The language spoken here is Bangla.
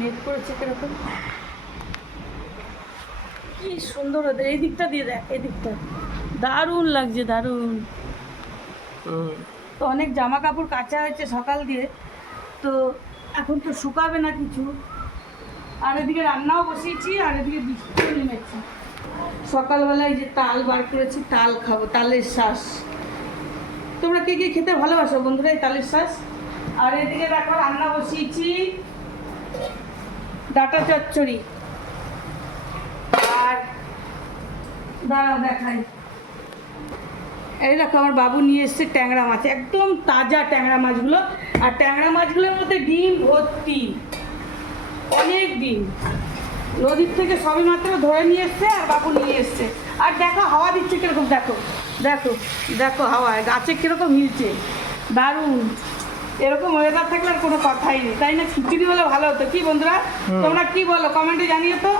নেট করেছে কিরকম, কি সুন্দর ওদের। এই দিকটা দিয়ে দেখ, এই দিকটা দারুণ লাগছে, দারুণ। তো অনেক জামা কাপড় কাচা হয়েছে সকাল দিয়ে, তো এখন তো শুকাবে না কিছু। আর এদিকে রান্নাও বসিয়েছি, আর এদিকে বৃষ্টিও নেমেছে। সকালবেলায় যে তাল বার করেছি, তাল খাবো, তালের শ্বাস। তোমরা কে কে খেতে ভালোবাসো বন্ধুরা এই তালের শ্বাস? আর এদিকে দেখো রান্না বসিয়েছি ডাটা চচ্চড়ি। আর দাঁড়াও দেখাই, এই দেখো আমার বাবু নিয়ে এসছে ট্যাংরা মাছ, একদম তাজা ট্যাংরা মাছগুলো। আর ট্যাংরা মাছগুলোর মধ্যে ডিম ভর্তি, অনেক ডিম। নদীর থেকে সবে মাত্র ধরে নিয়ে এসছে, আর বাবু নিয়ে এসছে। আর দেখো হাওয়া দিচ্ছে কিরকম, দেখো দেখো দেখো হাওয়ায় গাছে কিরকম হিলছে, দারুণ। এরকম ওয়েদার থাকলে আর কোনো কথাই নেই, তাই না? খিচুড়ি হলে ভালো হতো, কি বন্ধুরা? তোমরা কি বলো কমেন্টে জানিয়ে তো।